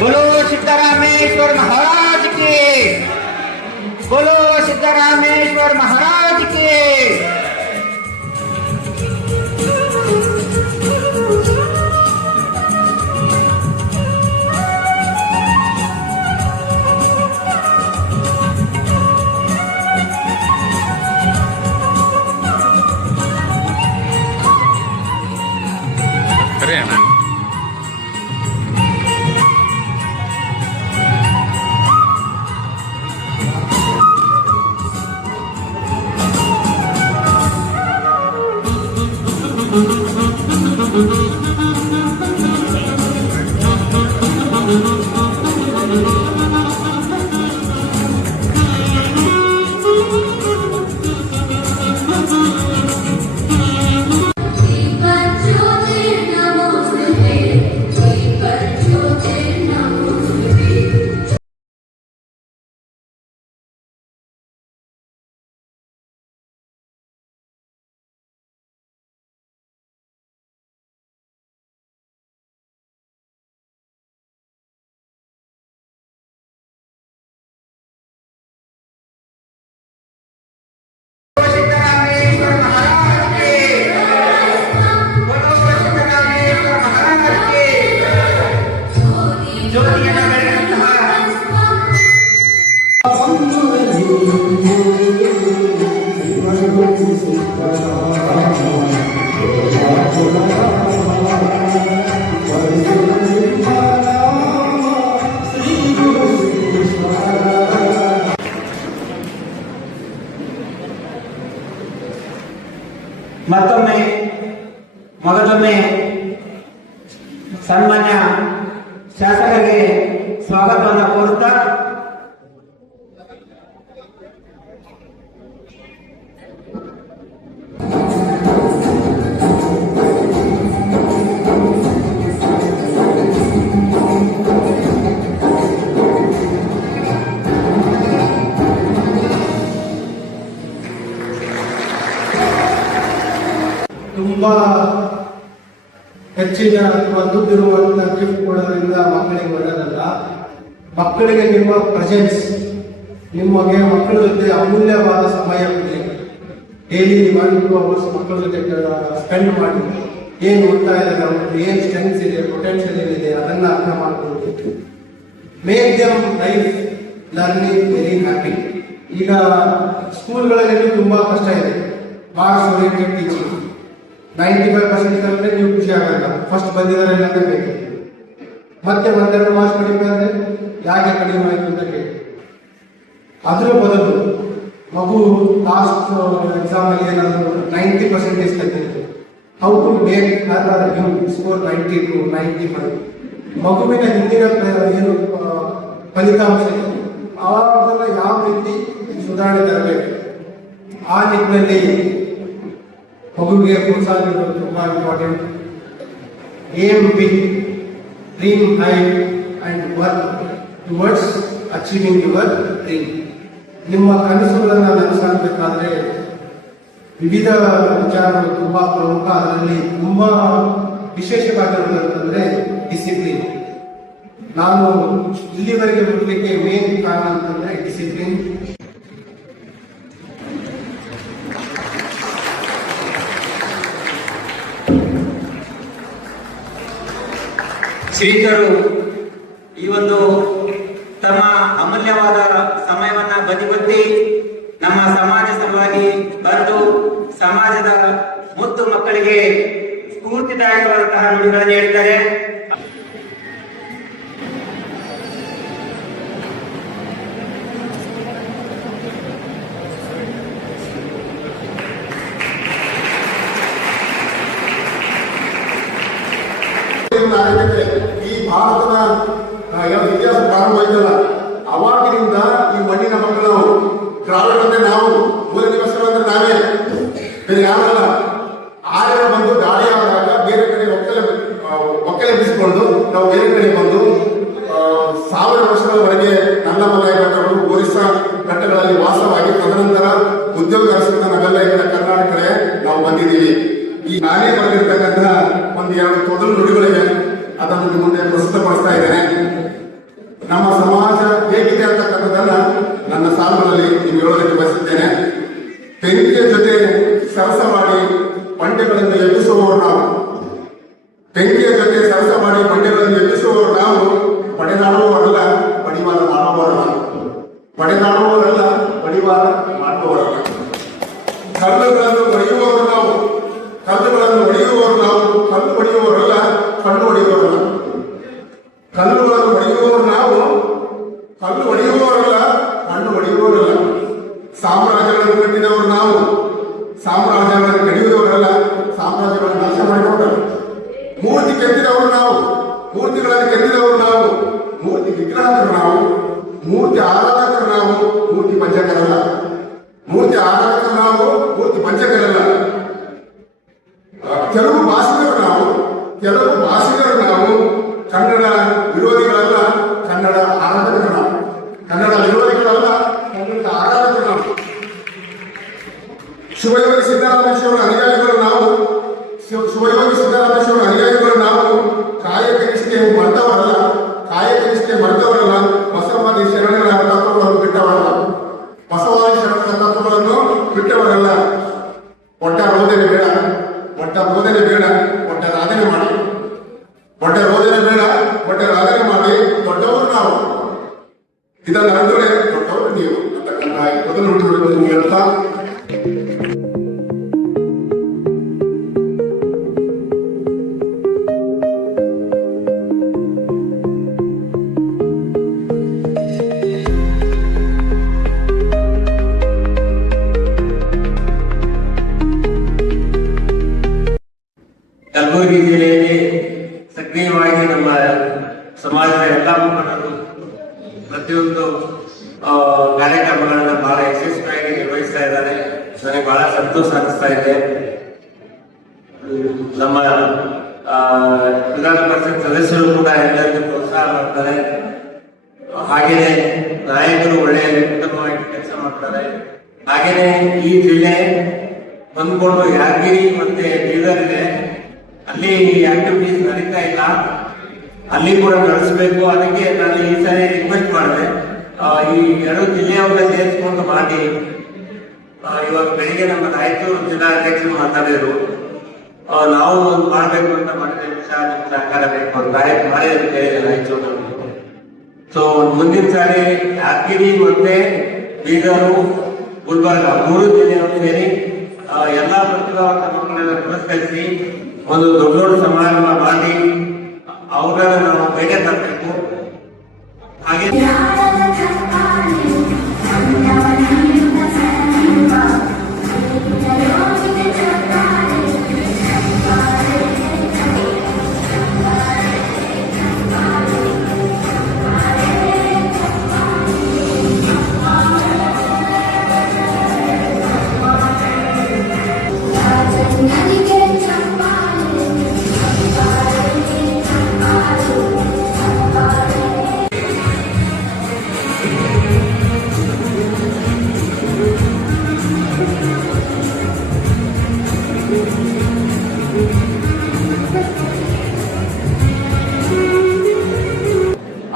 बोलो सिद्धरामेश्वर महाराज की, बोलो सिद्धरामेश्वर महाराज की। ಮತ್ತೊಮ್ಮೆ ಮೊದಲೊಮ್ಮೆ ಸನ್ಮಾನ್ಯ ಶಾಸಕರಿಗೆ ಸ್ವಾಗತವನ್ನು ಕೋರುತ್ತಾ ತುಂಬಾ ಹೆಚ್ಚಿನ ಅಥವಾ ದುಡ್ಡಿರುವಂತಹ ಗಿಫ್ಟ್ ಕೊಡೋದ್ರಿಂದ ಮಕ್ಕಳಿಗೆ ಒಳ್ಳೆಯದಲ್ಲ. ಮಕ್ಕಳಿಗೆ ನಿಮ್ಮ ಪ್ರೆಸೆನ್ಸ್, ನಿಮಗೆ ಮಕ್ಕಳ ಜೊತೆ ಅಮೂಲ್ಯವಾದ ಸಮಯ ಕೊಡಿ. ಡೈಲಿ 1-2 ಅವರ್ಸ್ ಮಕ್ಕಳ ಜೊತೆ ಸ್ಪೆಂಡ್ ಮಾಡಿ, ಏನು ಓದ್ತಾ ಇದ್ದಾರೆ, ಅವ್ರದ್ದು ಏನು ಸ್ಟ್ರೆಂತ್ಸ್ ಇದೆ, ಪೊಟೆನ್ಷಿಯಲ್ ಏನಿದೆ ಅದನ್ನ ಅರ್ಥ ಮಾಡ್ಕೊಂಡು make them life learning very happy. ಈಗ ಸ್ಕೂಲ್ಗಳಲ್ಲಿ ತುಂಬಾ ಕಷ್ಟ ಇದೆ. ಮಾರ್ಕ್ಸ್ ಓರಿಯೆಂಟೆಡ್ ಟೀಚಿಂಗ್ 95% ಕಲಿತ್ರೆ ನೀವು ಖುಷಿ ಆಗಲ್ಲ. ಫಸ್ಟ್ ಬಂದಿದ್ದಾರೆ ಅಂತ ಬೇಕು. ಮತ್ತೆ 1-2 ಮಾರ್ಕ್ಸ್ ಕಡಿಮೆ ಅಂದರೆ ಯಾಕೆ ಕಡಿಮೆ ಆಯಿತು ಅಂತ ಕೇಳಿ. ಅದ್ರ ಬದಲು ಮಗು ಲಾಸ್ಟ್ ಎಕ್ಸಾಮಲ್ಲಿ ಏನಾದರೂ 90% ಕಲಿತಿದೆ, how to make score 90 to 95. ಮಗುವಿನ ಹಿಂದಿನ ಏನು ಫಲಿತಾಂಶ ಅವಾಗೆಲ್ಲ ಯಾವ ರೀತಿ ಸುಧಾರಣೆ ತರಬೇಕು, ಆ ನಿಟ್ಟಿನಲ್ಲಿ ಮಗುವಿಗೆ ಪ್ರೋತ್ಸಾಹ ನೀಡೋದು ತುಂಬಾ important. Aim big, dream high and work towards achieving your dream. ನಿಮ್ಮ ಕನಸುಗಳನ್ನು ನನಸಾಗಬೇಕಾದ್ರೆ ವಿವಿಧ ವಿಚಾರಗಳು ತುಂಬಾ ಪ್ರಮುಖ. ಅದರಲ್ಲಿ ತುಂಬಾ ವಿಶೇಷವಾಗಿರೋದಂತಂದ್ರೆ ಡಿಸಿಪ್ಲಿನ್. ನಾನು ಇಲ್ಲಿವರೆಗೆ ಬರಲಿಕ್ಕೆ ಮೇನ್ ಕಾರಣ ಅಂತಂದ್ರೆ ಡಿಸಿಪ್ಲಿನ್. ಶ್ರೀಕರು ಈ ಒಂದು ತಮ್ಮ ಅಮೂಲ್ಯವಾದ ಸಮಯವನ್ನ ಬದಿಗೊತ್ತಿ ನಮ್ಮ ಸಮಾಜ ಸಲುವಾಗಿ ಬಂದು ಸಮಾಜದ ಮುದ್ದು ಮಕ್ಕಳಿಗೆ ಸ್ಫೂರ್ತಿದಾಯಕವಾದಂತಹ ನುಡಿಗಳನ್ನು ಹೇಳಿದ್ದಾರೆ. ಈ ಭಾರತದ ಇತಿಹಾಸ ಪ್ರಾರಂಭವಾಯಿತಲ್ಲ, ಅವಾಗಿನಿಂದ ಈ ಮಣ್ಣಿನ ಮಕ್ಕಳು ಕ್ರಾವಿಡಂದ್ರೆ ನಾವು, ಮೂಲ ನಿವಾಸಿಗಳಂದ್ರೆ ನಾವೇ, ಬೇರೆ ಯಾರಲ್ಲ. ಆರ್ಯರು ಬಂದು ಗಾಳಿ ಆದಾಗ ಬೇರೆ ಕಡೆ ಒಕ್ಕಲೆಬ್ಬಿಸಿಕೊಂಡು ನಾವು ಬೇರೆ ಕಡೆ ಬಂದು 1000 ವರ್ಷಗಳವರೆಗೆ ನಲ್ಲಮಲೈ ಬೆಟ್ಟಗಳು, ಒರಿಸ್ಸಾ ಘಟ್ಟಗಳಲ್ಲಿ ವಾಸವಾಗಿ ತದನಂತರ ಉದ್ಯೋಗ ಅರಸಿದ ನಾವೆಲ್ಲ ಈ ಕಡೆ ಕರ್ನಾಟಕ ಕಡೆ ನಾವು ಬಂದಿದ್ದೀವಿ. ಈ ನಾನೇ ಬರೆದಿರ್ತಕ್ಕಂತಹ 1-2 ತೊದಲು ನುಡಿಗಳಿವೆ, ಅದನ್ನು ಮುಂದೆ ಪ್ರಸ್ತುತಪಡಿಸ್ತಾ ಇದ್ದೇನೆ. ಹೊಡೆಯುವವರಲ್ಲ, ಕಲ್ಲು ಹೊಡೆಯುವವರಲ್ಲ. ಕಲ್ಲುಗಳನ್ನು ಹೊಡೆಯುವವರು ನಾವು, ಕಲ್ಲು ಹೊಡೆಯುವವರಲ್ಲ, ಕಣ್ಣು ಹೊಡೆಯುವವರಲ್ಲ. ಸಾಮ್ರಾಜ್ಯಗಳನ್ನು ಕಟ್ಟಿದವರು ನಾವು, ಸಾಮ್ರಾಜ್ಯಗಳನ್ನು ಕಡಿಯುವವರಲ್ಲ, ಸಾಮ್ರಾಜ್ಯಗಳನ್ನು ನಾಶ ಮಾಡಿದವರಲ್ಲ. ಮೂರ್ತಿ ಕೆತ್ತಿದವರು ನಾವು, ಮೂರ್ತಿಗಳನ್ನು ಕೆತ್ತಿದವರು ನಾವು, ಮೂರ್ತಿ ವಿಗ್ರಹಕರು ನಾವು, ಮೂರ್ತಿ ಆರಾಧಕರು ನಾವು, ಮೂರ್ತಿ ಪಂಚಕರಲ್ಲ. ಮೂರ್ತಿ ಆರಾಧಕರು ನಾವು, ಮೂರ್ತಿ ಪಂಚಕರಲ್ಲ. ಕೆಲವು ಭಾಷಿಗರು ನಾವು, ಕೆಲವು ಭಾಷಿಗರು ನಾವು, ಕನ್ನಡ ವಿರೋಧಿಗಳಲ್ಲ, ಕನ್ನಡ ಆರಾಧಕರು ನಾವು. ಕನ್ನಡ ವಿರೋಧಿಗಳಲ್ಲ, ಕನ್ನಡ ಆರಾಧಕರು ನಾವು. ಶಿವಯೋಗಿ ಸಿದ್ದರಾಮೇಶ್ವರ ಅನುಯಾಯಿಗಳು ನಾವು, ಶಿವಯೋಗಿ ಸಿದ್ದರಾಮೇಶ್ವರ ಅನುಯಾಯಿಗಳು ನಾವು. ಕಾಯಕ ನಿಷ್ಠೆ ಮರೆತವರಲ್ಲ, ಕಾಯಕ ನಿಷ್ಠೆ ಮರೆತವರಲ್ಲ. ಬಸವಾದಿ ಶರಣರ ತತ್ವಗಳನ್ನು ಬಿಟ್ಟವರಲ್ಲ, ಬಸವಾದಿ ಶರಣರ ತತ್ವಗಳನ್ನು ಬಿಟ್ಟವರಲ್ಲ. ಒಟ್ಟ ರೋದನೆ ಬೇಡ, ಒಟ್ಟ ರೋದನೆ ಬೇಡ, ಒಟ್ಟ ರಾಧನೆ ಮಾಡಿ. ಒಟ್ಟ ರೋದನೆ ಬೇಡ, ಒಟ್ಟ ರಾಧನೆ ಮಾಡಿ. ದೊಡ್ಡವರು ನಾವು, ಇದನ್ನು ಅರ್ಥವೇ ದೊಡ್ಡವರು ನೀವು ಅಂತಕ್ಕಂಥ ಮೊದಲು ನುಡಿಗಳನ್ನು ಹೇಳ್ತಾ, ಕಲಬುರಗಿ ಜಿಲ್ಲೆಯಲ್ಲಿ ಸಕ್ರಿಯವಾಗಿ ನಮ್ಮ ಸಮಾಜದ ಎಲ್ಲ ಮುಖಂಡರು ಪ್ರತಿಯೊಂದು ಕಾರ್ಯಕ್ರಮಗಳನ್ನ ಬಹಳ ಯಶಸ್ವಿಯಾಗಿ ನಿರ್ವಹಿಸ್ತಾ ಇದ್ದಾರೆ. ನನಗೆ ಬಹಳ ಸಂತೋಷ ಅನಿಸ್ತಾ ಇದೆ. ನಮ್ಮ ವಿಧಾನ ಪರಿಷತ್ ಸದಸ್ಯರು ಕೂಡ ಎಲ್ಲರಿಗೂ ಪ್ರೋತ್ಸಾಹ ಮಾಡ್ತಾರೆ. ಹಾಗೇನೆ ನಾಯಕರು ಒಳ್ಳೆಯ ಉತ್ತಮವಾಗಿ ಕೆಲಸ ಮಾಡ್ತಾರೆ. ಹಾಗೇನೆ ಈ ಜಿಲ್ಲೆ ಹೊಂದ್ಕೊಂಡು ಯಾದಗಿರಿ ಮತ್ತೆ ಬೀದರ್ ಇದೆ, ಅಲ್ಲಿ ಆಕ್ಟಿವಿಟೀಸ್ ನಡೀತಾ ಇಲ್ಲ, ಅಲ್ಲಿ ಕೂಡ ನಡೆಸಬೇಕು. ಅದಕ್ಕೆ ನಾನು ಈ ಸಾರಿ ರಿಕ್ವೆಸ್ಟ್ ಮಾಡಿದೆ, ಈ ಎರಡು ಜಿಲ್ಲೆಯವ್ರನ್ನ ಸೇರಿಸ್ಕೊಂಡು ಮಾಡಿ. ಇವಾಗ ಬೆಳಿಗ್ಗೆ ನಮ್ಮ ರಾಯಚೂರು ಜಿಲ್ಲಾಧ್ಯಕ್ಷರು ಮಾತಾಡಿದ್ರು, ನಾವು ಒಂದು ಮಾಡಬೇಕು ಅಂತ ಮಾಡಿದ್ರೆ ಸಹಕಾರ ಬೇಕು ಅಂತ ಮಾಡಿ ಅಂತ ಹೇಳಿದೆ ರಾಯಚೂರು. ಸೊ ಮುಂದಿನ ಸಾರಿ ಯಾದಗಿರಿ ಮತ್ತೆ ಬೀದರು ಗುಲ್ಬರ್ಗ ಮೂರು ಜಿಲ್ಲೆಯವರು ಸೇರಿ ಎಲ್ಲಾ ಪ್ರತಿಭಾವಂತ ಮಕ್ಕಳನ್ನ ಪುರಸ್ಕರಿಸಿ ಒಂದು ದೊಡ್ಡ ದೊಡ್ಡ ಸಮಾರಂಭ ಮಾಡಿ ಅವುಗಳನ್ನ ನಾವು ಬೇಗ ತರಬೇಕು. ಹಾಗೆ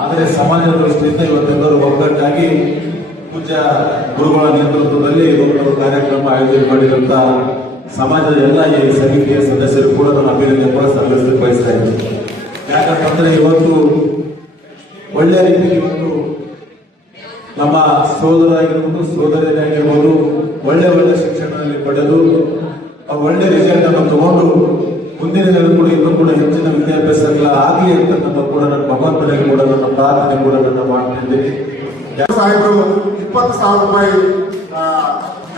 ಆದರೆ ಸಮಾಜದ ದೃಷ್ಟಿಯಿಂದ ಇವತ್ತೆಲ್ಲರೂ ಒಗ್ಗಟ್ಟಾಗಿ ಪೂಜ್ಯ ಗುರುಗಳ ನೇತೃತ್ವದಲ್ಲಿ ಒಂದು ಕಾರ್ಯಕ್ರಮ ಆಯೋಜನೆ ಮಾಡಿದಂತ ಸಮಾಜದ ಎಲ್ಲ ಈ ಸಮಿತಿಯ ಸದಸ್ಯರು ಕೂಡ ನನ್ನ ಅಭಿನಂದನೆ ಕೂಡ ಸಲ್ಲಿಸಲಿಕ್ಕೆ ಬಯಸ್ತಾ ಇದ್ದೀನಿ. ಯಾಕಂತಂದ್ರೆ ಇವತ್ತು ಒಳ್ಳೆಯ ರೀತಿ ಇವತ್ತು ನಮ್ಮ ಸೋದರಾಗಿರ್ಬೋದು ಸೋದರಿಯರಾಗಿರ್ಬೋದು ಒಳ್ಳೆ ಒಳ್ಳೆ ಶಿಕ್ಷಣದಲ್ಲಿ ಪಡೆದು ಒಳ್ಳೆ ರಿಸಲ್ಟ್ ಅನ್ನು ತಗೊಂಡು ಮುಂದಿನ ದಿನಗಳು ಇನ್ನೂ ಕೂಡ ಹೆಚ್ಚಿನ ವಿದ್ಯಾಭ್ಯಾಸಗಳ ಆಗಲಿ ಅಂತ ನನ್ನ ಕೂಡ ನನ್ನ ಭಗವಂತನಿಗೆ ಕೂಡ ನನ್ನ ಪ್ರಾರ್ಥನೆ ಕೂಡ ನನ್ನ ಮಾಡ್ತಿದ್ದೀನಿ. ಸಾಹೇಬರು 20,000 ರೂಪಾಯಿ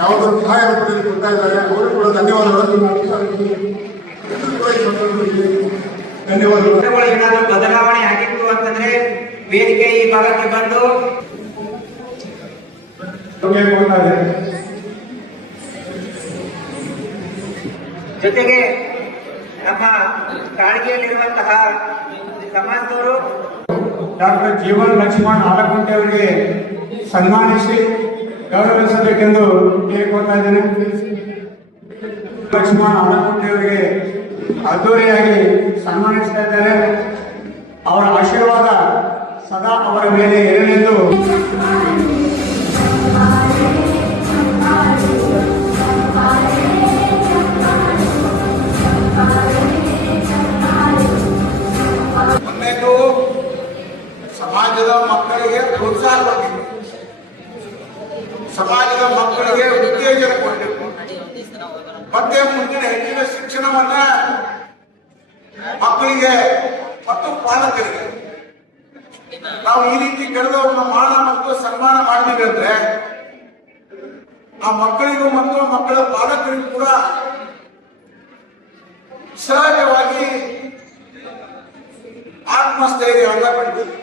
ಯಾವುದೋ ಸಹಾಯ ರೂಪದಲ್ಲಿ ಕೊಡ್ತಾ ಇದ್ದಾರೆ. ಅವರು ಕೂಡ ಧನ್ಯವಾದಗಳು. ಧನ್ಯವಾದಗಳು. ಏನಾದ್ರು ಬದಲಾವಣೆ ಆಗಿತ್ತು ಅಂತಂದ್ರೆ ವೇದಿಕೆ ಈ ಭಾಗಕ್ಕೆ ಬಂದು ಜೊತೆಗೆ ನಮ್ಮ ಕಾಳಗಿಯಲ್ಲಿರುವಂತಹ ಸಮಾಜದವರು ಡಾಕ್ಟರ್ ಜೀವನ್ ಲಕ್ಷ್ಮಣ್ ಆಲಕುಂಟೆ ಅವರಿಗೆ ಸನ್ಮಾನಿಸಿ ಗೌರವಿಸಬೇಕೆಂದು ಕೇಳಿಕೊಳ್ತಾ ಇದ್ದೇನೆ. ಲಕ್ಷ್ಮಣ್ ಆಲಕುಂಟೆ ಅವರಿಗೆ ಅದ್ದೂರಿಯಾಗಿ ಸನ್ಮಾನಿಸ್ತಾ ಇದ್ದಾರೆ. ಅವರ ಆಶೀರ್ವಾದ ಸದಾ ಅವರ ಮೇಲೆ ಇರಲೆಂದು ಒಂದೇದು ಸಮಾಜದ ಮಕ್ಕಳಿಗೆ ಪ್ರೋತ್ಸಾಹ ಕೊಡಬೇಕು, ಸಮಾಜದ ಮಕ್ಕಳಿಗೆ ಉತ್ತೇಜನ ಕೊಡಬೇಕು, ಮತ್ತೆ ಮುಂದಿನ ಹೆಚ್ಚಿನ ಶಿಕ್ಷಣವನ್ನ ಮಕ್ಕಳಿಗೆ ಮತ್ತು ಪಾಲಕರಿಗೆ ನಾವು ಈ ರೀತಿ ಕಳೆದವರನ್ನ ಮಾನ ಮತ್ತು ಸನ್ಮಾನ ಮಾಡ್ತೀವಿ ಅಂದ್ರೆ ಆ ಮಕ್ಕಳಿಗೂ ಮತ್ತು ಮಕ್ಕಳ ಪಾಲಕರಿಗೂ ಕೂಡ ಸಹಜವಾಗಿ ಆತ್ಮಸ್ಥೈರ್ಯವನ್ನು ಪಡೆದಿದೆ.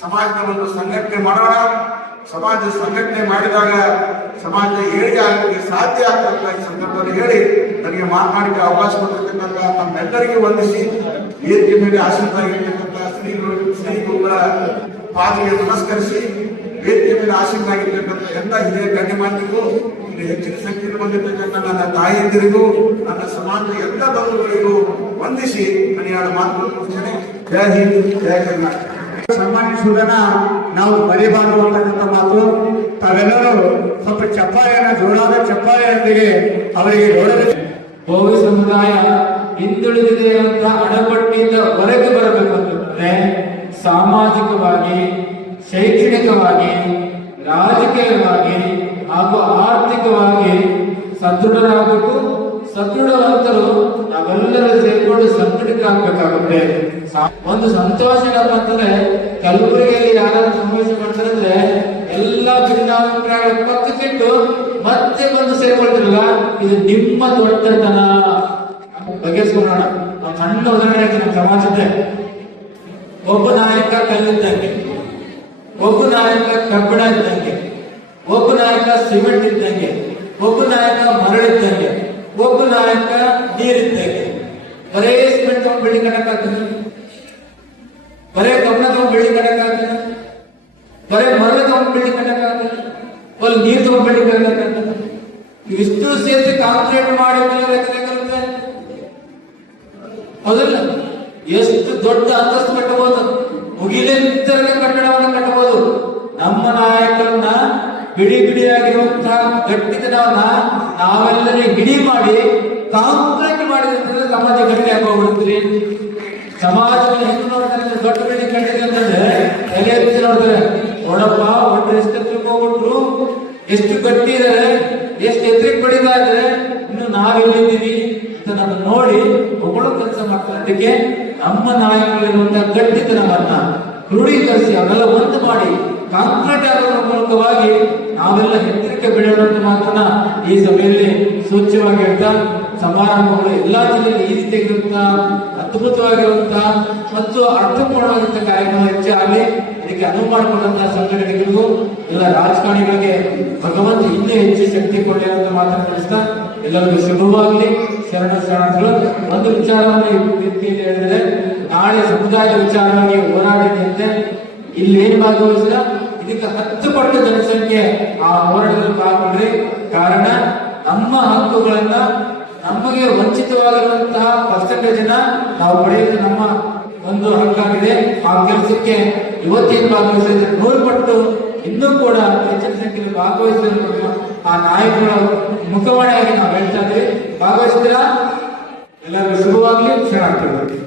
ಸಮಾಜದ ಒಂದು ಸಂಘಟನೆ ಮಾಡೋಣ. ಸಮಾಜದ ಸಂಘಟನೆ ಮಾಡಿದಾಗ ಸಮಾಜದ ಏಳಿಗೆ ಆಗಲಿಕ್ಕೆ ಸಾಧ್ಯ ಆಗ್ತಂತ ಈ ಸಂದರ್ಭದಲ್ಲಿ ಹೇಳಿ ನನಗೆ ಮಾತನಾಡಿಕೆ ಅವಕಾಶ ಕೊಟ್ಟಿರ್ತಕ್ಕಂಥ ತಮ್ಮೆಲ್ಲರಿಗೂ ವಂದಿಸಿ ವೇದಿಕೆ ಮೇಲೆ ಆಸೀನರಾಗಿರ್ತಕ್ಕಂಥ ಶ್ರೀಗುರುಗಳ ಪಾದಕ್ಕೆ ನಮಸ್ಕರಿಸಿ ವೇದಿಕೆ ಮೇಲೆ ಆಸೀನರಾಗಿರ್ತಕ್ಕಂಥ ಎಲ್ಲ ಹಿರಿಯ ಗಣ್ಯಮಾನ್ಯರಿಗೂ ಇಲ್ಲಿ ಹೆಚ್ಚಿನ ಸಂಖ್ಯೆಯಲ್ಲಿ ಬಂದಿರತಕ್ಕಂಥ ನನ್ನ ತಾಯಿಯಂದಿರಿಗೂ ನನ್ನ ಸಮಾಜದ ಎಲ್ಲ ಬಂಧುಗಳಿಗೂ ವಂದಿಸಿ ಮನೆಯಾಡ ಮಾತುಗಳು ಮುಗಿಸ್ತೇನೆ. ಜಯ ಹಿಂದ್, ಜಯ ಕರ್ನಾಟಕ. ಸನ್ಮಾನಿಸುವುದನ್ನ ನಾವು ಮರಿಬಾರದು ಅಂತಕ್ಕಂಥ ಮಾತು. ತಾವೆಲ್ಲರೂ ಸ್ವಲ್ಪ ಚಪ್ಪಾಳೆಯನ್ನು ಜೋರಾದ ಚಪ್ಪಾಳೆಯೊಂದಿಗೆ ಅವರಿಗೆ ಗೌರವಿಸಿ ಭೋವಿ ಸಮುದಾಯ ಹಿಂದುಳಿದಿದೆ ಅಂತ ಅಡಪಟ್ಟಿಯಿಂದ ಹೊರಗೆ ಬರಬೇಕಂತಂದ್ರೆ ಸಾಮಾಜಿಕವಾಗಿ, ಶೈಕ್ಷಣಿಕವಾಗಿ, ರಾಜಕೀಯವಾಗಿ ಹಾಗೂ ಆರ್ಥಿಕವಾಗಿ ಸದೃಢರಾಗಬೇಕು. ಸದೃಢವಂತರು ನಾವೆಲ್ಲರೂ ಸೇರ್ಕೊಂಡು ಸಂಘಟಿತ ಆಗ್ಬೇಕಾಗುತ್ತೆ. ಒಂದು ಸಂತೋಷ ಏನಪ್ಪ ಅಂತಂದ್ರೆ ಕಲಬುರಗಿಯಲ್ಲಿ ಯಾರಾದ್ರೂ ಸಮಾವೇಶ ಮಾಡ್ತಾರಂದ್ರೆ ಎಲ್ಲಾ ಭಿನ್ನಾಭಿಪ್ರಾಯಗಳ ಪಕ್ಕಕ್ಕಿಟ್ಟು ಮತ್ತೆ ಬಂದು ಸೇರ್ಕೊಳ್ತಿರಲ್ಲ, ಇದು ನಿಮ್ಮ ದೊಡ್ಡತನ. ಬಗೆಹರಿಸ್ಕೊಳ್ಳೋಣ. ಸಣ್ಣ ಉದಾಹರಣೆ ನಮ್ಮ ಸಮಾಜದ ಒಬ್ಬ ನಾಯಕ ಕಲ್ಲಿದ್ದಂಗೆ, ಒಬ್ಬ ನಾಯಕ ಕಬ್ಬಿಣ ಇದ್ದಂಗೆ, ಒಬ್ಬ ನಾಯಕ ಸಿಮೆಂಟ್ ಇದ್ದಂಗೆ, ಒಬ್ಬ ನಾಯಕ ಮರಳಿದ್ದಂಗೆ, ಒಬ್ಬ ನಾಯಕ ನೀರಿದ್ದಂಗೆ. ಬರೇ ಸಿಮೆಂಟ್ ತಗೊಂಡು ಬಿಲ್ಡಿಂಗ್ ಕಟ್ಟಕ್ಕಾಗ್ತದೆ, ಬರೇ ಕಬ್ಬಣ ತಗೊಂಡು ಬಿಲ್ಡಿಂಗ್ ಕಟ್ಟಕ್ಕಾಗ್ತದೆ, ಬರೇ ಮರಳು ತಗೊಂಡು ಬಿಲ್ಡಿಂಗ್ ಕಟ್ಟಕ್ಕಾಗ್ತದೆ, ಒಂದು ನೀರು ತಗೊಂಡು ಬಿಲ್ಡಿಂಗ್ ಕಟ್ಟಕ್ಕಾಗ್ತದೆ. ಇವಿಷ್ಟು ಸೇರಿಸಿ ಕಾಂಕ್ರೀಟ್ ಮಾಡಿ ಕಲಿತೆ ಹೌದಲ್ಲ? ಎಷ್ಟು ದೊಡ್ಡ ಅಂತಸ್ತು ಕಟ್ಟಬಹುದು, ಮುಗಿಲೆಂತರೇ ಕಟ್ಟಡವನ್ನು ಕಟ್ಟಬಹುದು. ನಮ್ಮ ನಾಯಕರನ್ನ ಬಿಡಿ ಬಿಡಿಯಾಗಿರುವಂತಹ ಗಟ್ಟಿತನವನ್ನ ನಾವೆಲ್ಲರೂ ಹಿಡಿ ಮಾಡಿ ಕಾಂಕ್ರೀಟ್ ಮಾಡಿದ್ರೆ ಸಮಾಜ ಗಟ್ಟಿ ಆಗೋಗ್ಬಿಡ್ತೀರಿ. ಸಮಾಜವನ್ನು ಹೆಂಗ್ ನೋಡ್ತಾರೆ? ದೊಡ್ಡ ಬಿಲ್ಡಿಂಗ್ ಕಟ್ಟಿದೆ ಅಂತಂದ್ರೆ ತಲೆ ಎತ್ತಿ ನೋಡ್ತಾರೆ, ನೋಡಪ್ಪ ಒಟ್ಟು ಎಷ್ಟು ಹೋಗ್ಬಿಟ್ರು, ಎಷ್ಟು ಗಟ್ಟಿ ಇದಾರೆ, ಎಷ್ಟು ಎತ್ತರಕ್ಕೆ ಬಡಿತಾ ಇದ್ರೆ, ಇನ್ನು ನಾವೆಲ್ಲಿದ್ದೀವಿ ಅಂತ ನಮ್ಮ ನೋಡಿ ಒಬ್ಬಳು ಕೆಲಸ ಮಾಡ್ತಾರೆ. ಅದಕ್ಕೆ ನಮ್ಮ ನಾಯಕರಲ್ಲಿರುವಂತಹ ಗಟ್ಟಿತನವನ್ನ ಕ್ರೋಢೀಕರಿಸಿ ಅವೆಲ್ಲ ಒಂದು ಮಾಡಿ ಕಾಂಕ್ರೀಟ್ ಆಗೋದ್ರ ಮೂಲಕವಾಗಿ ನಾವೆಲ್ಲ ಎತ್ತರಕ್ಕೆ ಬೆಳೆಯೋಣ ಅಂತ ಮಾತನ್ನ ಈ ಸಭೆಯಲ್ಲಿ ಸೂಚ್ಯವಾಗಿ ಹೇಳ್ತಾ, ಸಮಾರಂಭಗಳು ಎಲ್ಲಾ ಜಿಲ್ಲೆಯಲ್ಲಿ ಈ ರೀತಿಯಾಗಿರುವಂತಹ ಅದ್ಭುತವಾಗಿರುವಂತಹ ಮತ್ತು ಅರ್ಥಪೂರ್ಣವಾಗಿರುವಂತಹ ಕಾರ್ಯಕ್ರಮ ಹೆಚ್ಚಾಗಲಿ. ಇದಕ್ಕೆ ಅನುವು ಮಾಡಿಕೊಂಡಂತಹ ಸಂಘಟನೆಗಳಿಗೂ ಎಲ್ಲ ರಾಜಕಾರಣಿಗಳಿಗೆ ಭಗವಂತ ಇನ್ನೂ ಹೆಚ್ಚು ಶಕ್ತಿ ಕೊಡಲಿ ಅಂತ ಮಾತನ್ನು ತಿಳಿಸ್ತಾ ಎಲ್ಲರಿಗೂ ಶುಭವಾಗಲಿ. ಶರಣರು ಒಂದು ವಿಚಾರವನ್ನು ರೀತಿಯಲ್ಲಿ ಹೇಳಿದ್ರೆ, ನಾಳೆ ಸಮುದಾಯದ ವಿಚಾರವಾಗಿ ಹೋರಾಡಿದಂತೆ ಇಲ್ಲಿ ಏನು ಭಾಗವಹಿಸಿದ ಇದಕ್ಕೆ 10 ಪಟ್ಟು ಜನಸಂಖ್ಯೆ ಆ ಹೋರಾಟದಲ್ಲಿ ಪಾಲ್ಗೊಂಡ್ರೆ. ಕಾರಣ ನಮ್ಮ ಹಕ್ಕುಗಳನ್ನ ನಮಗೆ ವಂಚಿತವಾಗಿರುವಂತಹ ಪರ್ಸೆಂಟೇಜ್ ನಾವು ಪಡೆಯುವುದು ನಮ್ಮ ಒಂದು ಹಕ್ಕಾಗಿದೆ. ಆ ಕೆಲಸಕ್ಕೆ ಇವತ್ತೇನು ಭಾಗವಹಿಸಿದ್ರೆ 100 ಪಟ್ಟು ಇನ್ನೂ ಕೂಡ ಹೆಚ್ಚಿನ ಸಂಖ್ಯೆಯಲ್ಲಿ ಭಾಗವಹಿಸಿದ ಆ ನಾಯಕರ ಮುಖವಾಣಿಯಾಗಿ ನಾವು ಹೇಳ್ತಾ ಇದ್ದೀವಿ. ಭಾಗವಹಿಸಿದ್ರ ಎಲ್ಲರಿಗೂ ಶುಭವಾಗ್ಲಿ. ಶರಣಾರ್ಥಿಗಳು.